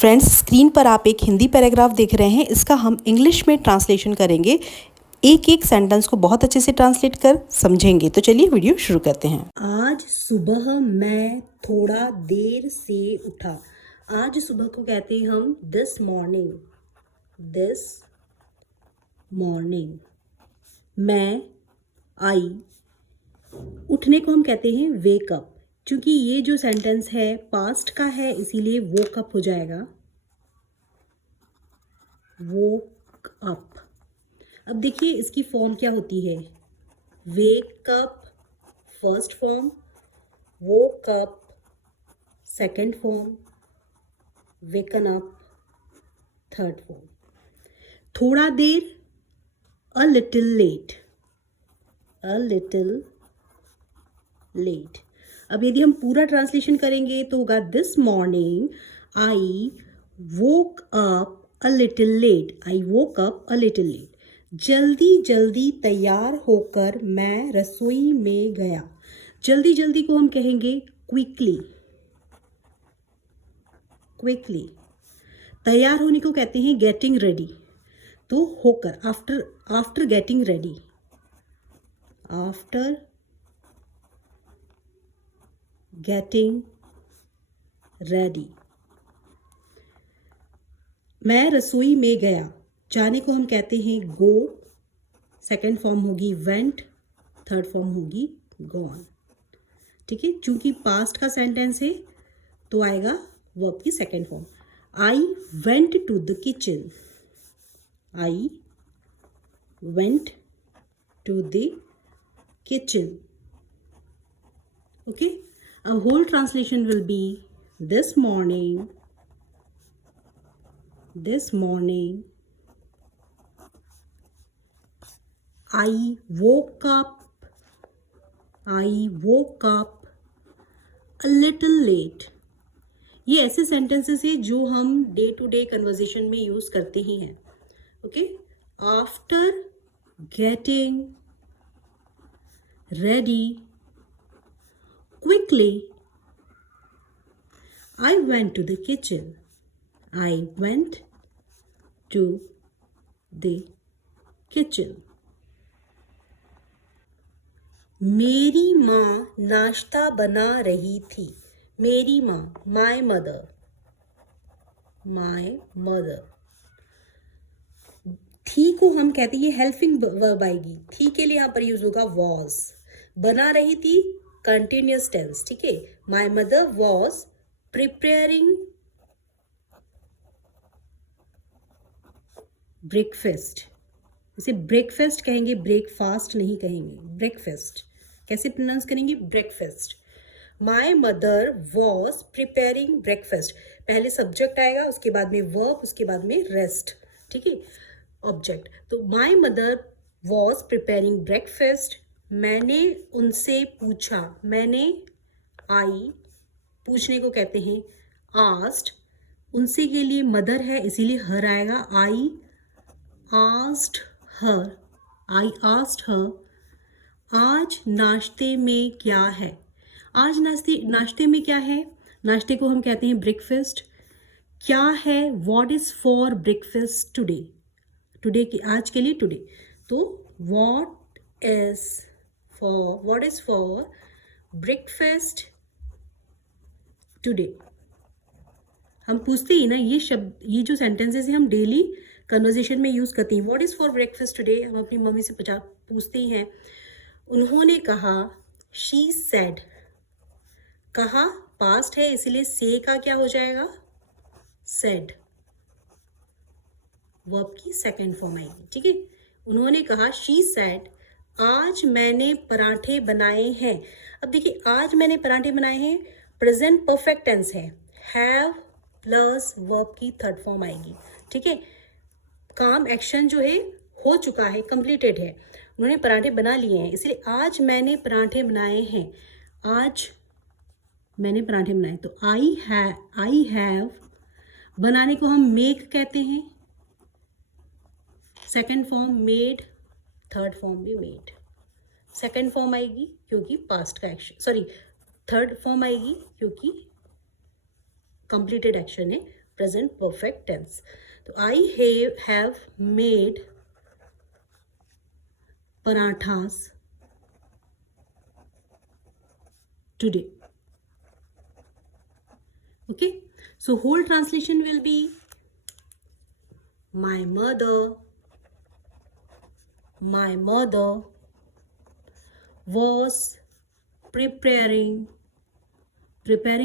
Friends, screen पर आप एक हिंदी पैराग्राफ देख रहे हैं। इसका हम इंग्लिश में ट्रांसलेशन करेंगे। एक एक सेंटेंस को बहुत अच्छे से ट्रांसलेट कर समझेंगे। तो चलिए वीडियो शुरू करते हैं। आज सुबह मैं थोड़ा देर से उठा। आज सुबह को कहते हैं हम दिस मॉर्निंग। This morning. मैं आई। उठने को हम कहते हैं वेक अप। क्योंकि ये जो सेंटेंस है पास्ट का है इसीलिए वोक अप हो जाएगा। Woke up. अब देखिए इसकी फॉर्म क्या होती है। Wake up first form, woke up second form, waken up third form. थोड़ा देर a little late, a little late. अब यदि हम पूरा ट्रांसलेशन करेंगे तो होगा this morning I woke up a little late. I woke up a little late. जल्दी जल्दी तैयार होकर मैं रसोई में गया। जल्दी जल्दी को हम कहेंगे क्विकली। क्विकली। तैयार होने को कहते हैं गेटिंग रेडी। तो होकर, after getting ready. After getting ready. मैं रसोई में गया। जाने को हम कहते हैं गो। सेकेंड फॉर्म होगी वेंट, थर्ड फॉर्म होगी गॉन। ठीक है, चूंकि पास्ट का सेंटेंस है तो आएगा वर्ब की second form. I went to the kitchen. I went to the kitchen. Okay, अब whole translation will be this morning I woke up a little late. ये ऐसे सेंटेंसेस है जो हम डे टू डे कन्वर्सेशन में use करते ही हैं। Okay, after getting ready quickly I went to the kitchen. I went to the kitchen. मेरी माँ नाश्ता बना रही थी। मेरी माँ, माय मदर। My mother. थी को हम कहते हैं, ये हेल्पिंग वर्ब आएगी। थी के लिए यहाँ पर यूज होगा वॉज। बना रही थी कंटिन्यूअस टेंस। ठीक है, my mother was preparing breakfast. इसे ब्रेकफास्ट कहेंगे, ब्रेकफास्ट नहीं कहेंगे। ब्रेकफास्ट कैसे प्रोनाउंस करेंगे? Breakfast. My mother was preparing breakfast. पहले सब्जेक्ट आएगा, उसके बाद में वर्ब, उसके बाद में रेस्ट। ठीक है, ऑब्जेक्ट। तो my mother was preparing breakfast. मैंने उनसे पूछा। मैंने आई, पूछने को कहते हैं आस्ड। उनसे के लिए मदर है इसीलिए हर आएगा। I asked her. I asked her. आज नाश्ते में क्या है? आज नाश्ते में क्या है? नाश्ते को हम कहते हैं ब्रेकफास्ट। क्या है? What is for breakfast today? Today की, आज के लिए टुडे। तो what is for breakfast today. हम पूछते ही ना, ये शब्द, ये जो सेंटेंसेस है हम डेली कन्वर्सेशन में यूज करते हैं। What is for breakfast today हम अपनी मम्मी से पूछते ही हैं। उन्होंने कहा, शी सेड। कहा पास्ट है इसलिए से का क्या हो जाएगा? सेड। वर्ब की सेकेंड फॉर्म आएगी। ठीक है, उन्होंने कहा, शी सेड, आज मैंने पराठे बनाए हैं। अब देखिए, आज मैंने पराठे बनाए हैं, प्रेजेंट परफेक्ट टेंस है। हैव प्लस वर्ब की थर्ड फॉर्म आएगी। ठीक है, काम एक्शन जो है हो चुका है, कंप्लीटेड है। उन्होंने पराठे बना लिए हैं इसलिए आज मैंने पराठे बनाए हैं। आज मैंने पराठे बनाए। तो आई हैव, बनाने को हम मेक कहते हैं। Second form made, third form भी मेड। सेकंड फॉर्म आएगी क्योंकि पास्ट का एक्शन, सॉरी थर्ड फॉर्म आएगी क्योंकि कंप्लीटेड एक्शन है। Present perfect tense. तो I have made parathas today. Okay, so whole translation will be my mother was preparing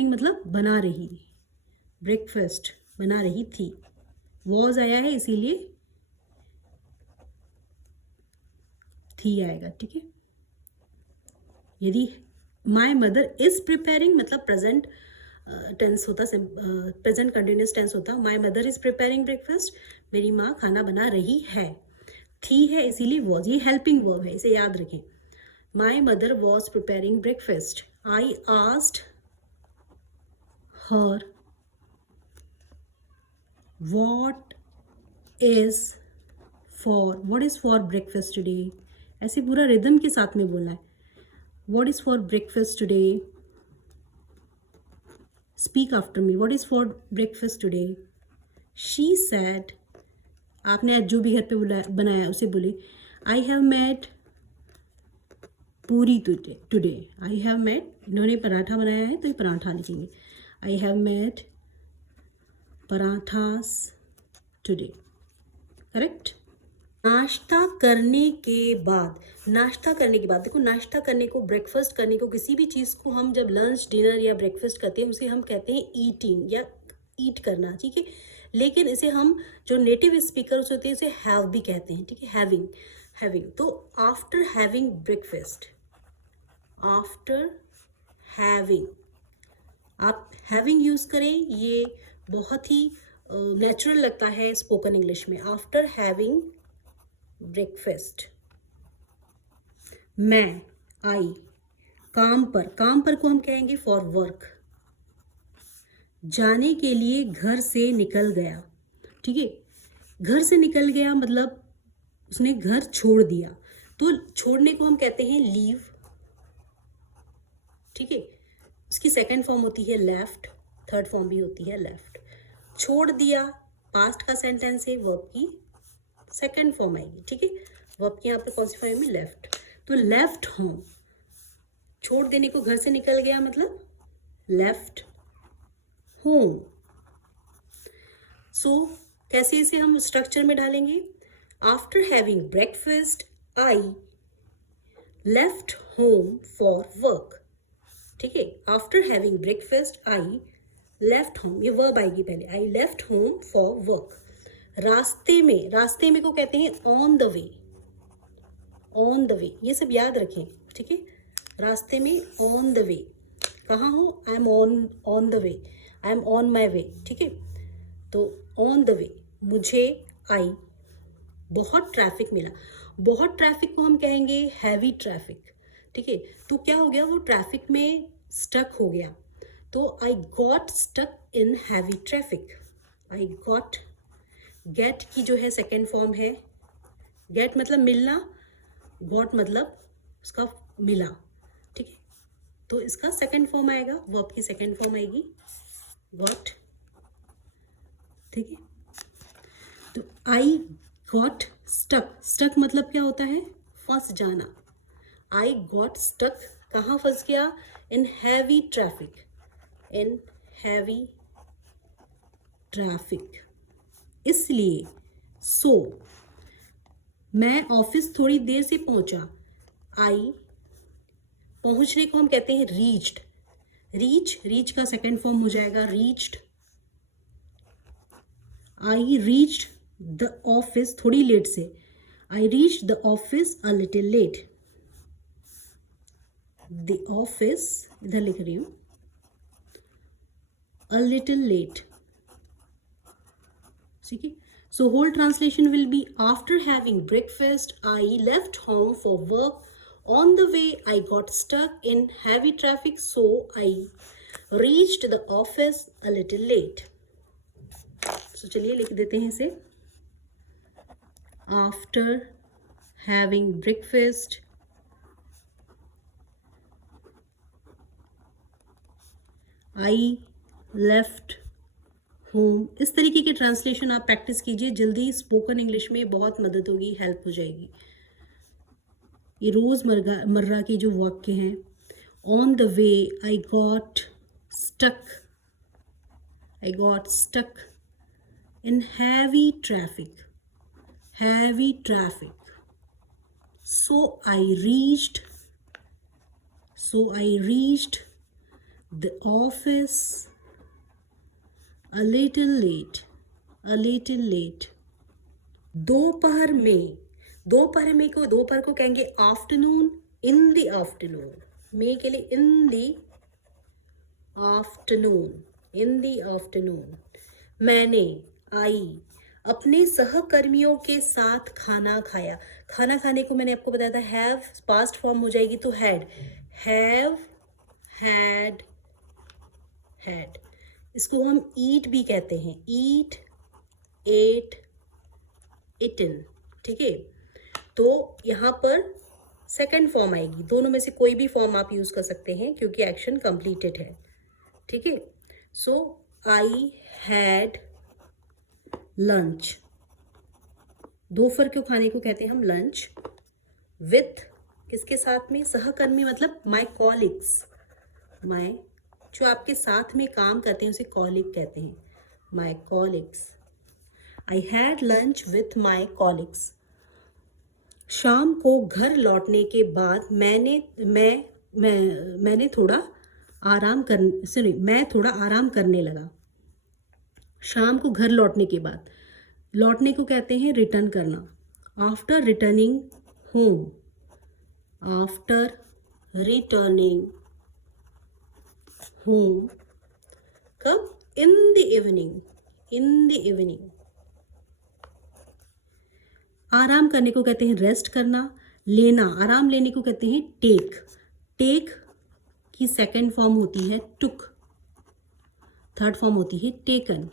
मतलब बना रही, ब्रेकफास्ट बना रही थी, was आया है इसीलिए थी आएगा, ठीक है। यदि my mother is preparing मतलब प्रेजेंट टेंस होता, प्रेजेंट कंटिन्यूस टेंस होता, my mother is preparing breakfast, मेरी माँ खाना बना रही है, थी है इसीलिए वॉज, ये हेल्पिंग वर्ब है, इसे याद रखें। My mother was preparing breakfast, I asked her what is for breakfast today, ऐसे पूरा रिदम के साथ में बोलना है। What is for breakfast today, Speak after me. What is for breakfast today? She said. आपने आज जो भी घर पे बनाया उसे बोले, I have made पूरी today. I have made, इन्होंने पराठा बनाया है तो ये पराठा लिखेंगे। I have made parathas today. Correct? नाश्ता करने के बाद, देखो नाश्ता करने को, ब्रेकफास्ट करने को, किसी भी चीज़ को हम जब लंच डिनर या ब्रेकफास्ट करते हैं उसे हम कहते हैं ईटिंग या ईट करना, ठीक है। लेकिन इसे हम जो नेटिव स्पीकर्स होते हैं उसे हैव भी कहते हैं, ठीक है, हैविंग। तो after having breakfast, after having, आप हैविंग यूज़ करें, ये बहुत ही नेचुरल लगता है स्पोकन इंग्लिश में। आफ्टर हैविंग ब्रेकफास्ट, मैं, आई, काम पर को हम कहेंगे फॉर वर्क, जाने के लिए घर से निकल गया, ठीक है। घर से निकल गया मतलब उसने घर छोड़ दिया, तो छोड़ने को हम कहते हैं लीव, ठीक है। उसकी सेकंड फॉर्म होती है लेफ्ट, थर्ड फॉर्म भी होती है लेफ्ट। छोड़ दिया पास्ट का सेंटेंस है, वर्ब की सेकंड फॉर्म आएगी, ठीक है। वर्ब की यहाँ पर कौन सी फॉर्म में, लेफ्ट। तो लेफ्ट होम, छोड़ देने को घर से निकल गया मतलब लेफ्ट होम। सो कैसे इसे हम स्ट्रक्चर में डालेंगे, after having breakfast I left home for work, ठीक है। After having breakfast I left home, ये वर्ब आएगी पहले, I left home for work. रास्ते में को कहते हैं ऑन द वे, ये सब याद रखें, ठीक है। रास्ते में ऑन द वे, कहाँ हो, I am on the way, I am on my way, ठीक है। तो ऑन द वे, मुझे आई बहुत ट्रैफिक मिला, बहुत ट्रैफिक को हम कहेंगे हैवी ट्रैफिक, ठीक है। तो क्या हो गया, वो ट्रैफिक में स्टक हो गया, तो I got stuck in heavy traffic. I got, get की जो है सेकेंड फॉर्म है, गेट मतलब मिलना, गॉट मतलब उसका मिला, ठीक है। तो इसका सेकेंड फॉर्म आएगा, वर्ब की सेकेंड फॉर्म आएगी गॉट, ठीक है। तो आई गॉट स्टक मतलब क्या होता है, फंस जाना। आई गॉट स्टक, कहाँ फंस गया, इन हैवी ट्रैफिक, इसलिए सो मैं ऑफिस थोड़ी देर से पहुंचा, आई, पहुंचने को हम कहते हैं रीच्ड, रीच का सेकेंड फॉर्म हो जाएगा reached. I reached the office, थोड़ी लेट से, I reached the office a little late. The office इधर लिख रही हूं, अ लिटिल लेट, ठीक है। So whole translation will be, after having breakfast, I left home for work. On the way, I got stuck in heavy traffic, so I reached the office a little late. So चलिए लिख देते हैं इसे, after having breakfast, I left home, इस तरीके के translation आप practice कीजिए, जल्दी स्पोकन इंग्लिश में बहुत मदद होगी, हेल्प हो जाएगी। ये रोज़मर्रा के जो वाक्य हैं, on the way I got stuck in heavy traffic. So I reached the office a little late. दोपहर में को कहेंगे आफ्टरनून, इन द आफ्टरनून, में के लिए इन द आफ्टरनून। मैंने अपने सहकर्मियों के साथ खाना खाया। खाना खाने को मैंने आपको बताया था हैव पास्ट फॉर्म हो जाएगी तो हैड, हैड। इसको हम ईट भी कहते हैं, ईट, एट, इटन। ठीक है, तो यहाँ पर सेकंड फॉर्म आएगी, दोनों में से कोई भी फॉर्म आप यूज कर सकते हैं क्योंकि एक्शन कंप्लीटेड है। ठीक है, सो आई हैड लंच। दोपहर के खाने को कहते हैं हम लंच, विथ किसके साथ में, सहकर्मी मतलब माय कॉलिग्स, जो आपके साथ में काम करते हैं उसे कॉलिग कहते हैं, my colleagues. I had lunch with my colleagues. शाम को घर लौटने के बाद मैं थोड़ा आराम करने लगा। शाम को घर लौटने के बाद, लौटने को कहते हैं रिटर्न करना। आफ्टर रिटर्निंग होम, कब, इन द इवनिंग। आराम करने को कहते हैं रेस्ट करना। लेना, आराम लेने को कहते हैं टेक की सेकंड फॉर्म होती है टुक, थर्ड फॉर्म होती है टेकन।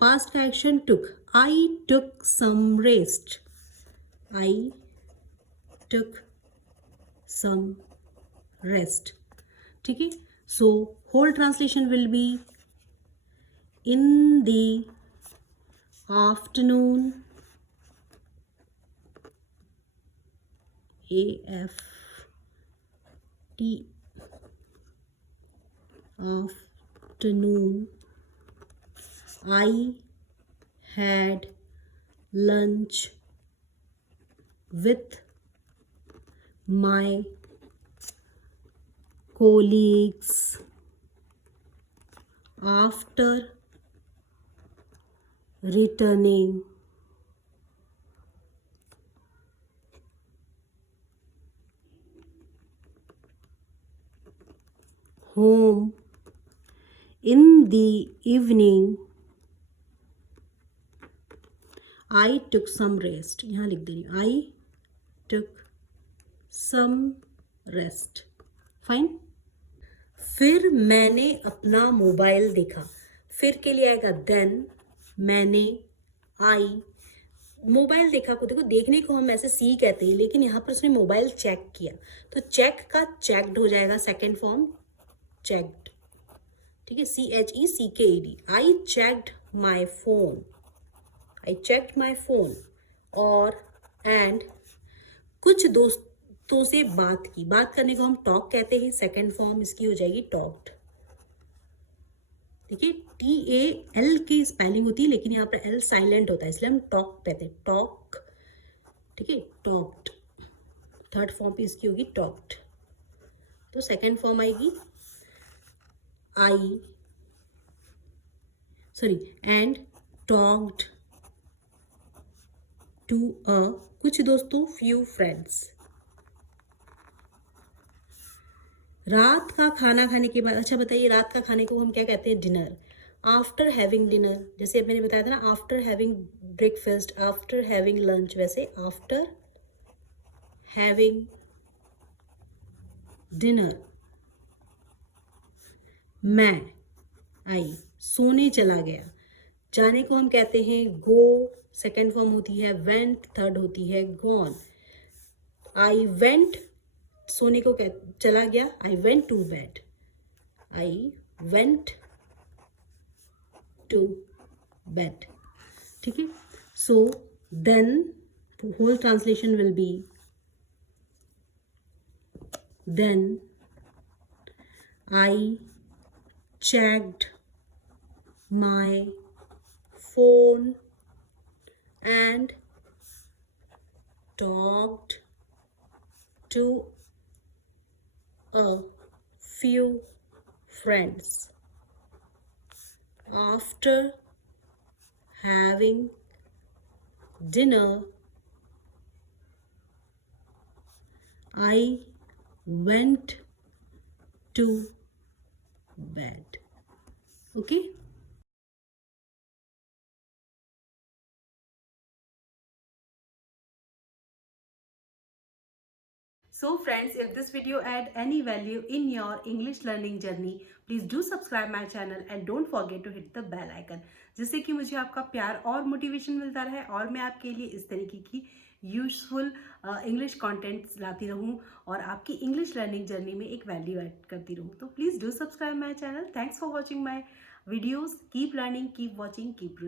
पास्ट का action took, I took some rest. ठीक है, so whole translation will be in the afternoon, afternoon, I had lunch with my colleagues after returning home in the evening. I took some rest. यहाँ लिख दे रही हूँ, I took some rest. Fine. फिर मैंने अपना mobile देखा। फिर के लिए आएगा देन, मैंने, आई, मोबाइल देखा को देखो, देखने को हम ऐसे सी कहते हैं, लेकिन यहाँ पर उसने मोबाइल चेक किया तो चेक का चेक्ड हो जाएगा, सेकेंड फॉर्म चेक्ड। ठीक है, CHECKED। I checked my phone, और एंड कुछ दोस्तों से बात की। बात करने को हम टॉक कहते हैं, सेकेंड फॉर्म इसकी हो जाएगी टॉक्ड। ठीक है, TAL की स्पेलिंग होती है लेकिन यहाँ पर L साइलेंट होता है, इसलिए हम टॉक कहते हैं, टॉक। ठीक है, टॉक्ड। थर्ड फॉर्म पे इसकी होगी टॉक्ड, तो सेकेंड फॉर्म आएगी एंड टॉक्ड टू कुछ दोस्तों, फ्यू फ्रेंड्स। रात का खाना खाने के बाद, अच्छा बताइए रात का खाने को हम क्या कहते हैं, डिनर। आफ्टर हैविंग डिनर, जैसे मैंने बताया था ना, after having breakfast, after having lunch, वैसे आफ्टर हैविंग डिनर। मैं, आई, सोने चला गया। जाने को हम कहते हैं गो, सेकेंड फॉर्म होती है वेंट, थर्ड होती है गॉन। आई वेंट, सोने को चला गया, I went to bed. I went to bed. ठीक है. So then whole translation will be, then I checked my phone and talked to a few friends. After having dinner, I went to bed. Okay? So friends, if this video add any value in your English learning journey, please do subscribe my channel and don't forget to hit the bell icon, जिससे कि मुझे आपका प्यार और motivation मिलता रहे और मैं आपके लिए इस तरीके की यूजफुल इंग्लिश कंटेंट्स लाती रहूं और आपकी इंग्लिश लर्निंग जर्नी में एक वैल्यू ऐड करती रहूं. तो please do subscribe my channel. Thanks for watching my videos. Keep learning, keep watching, keep growing.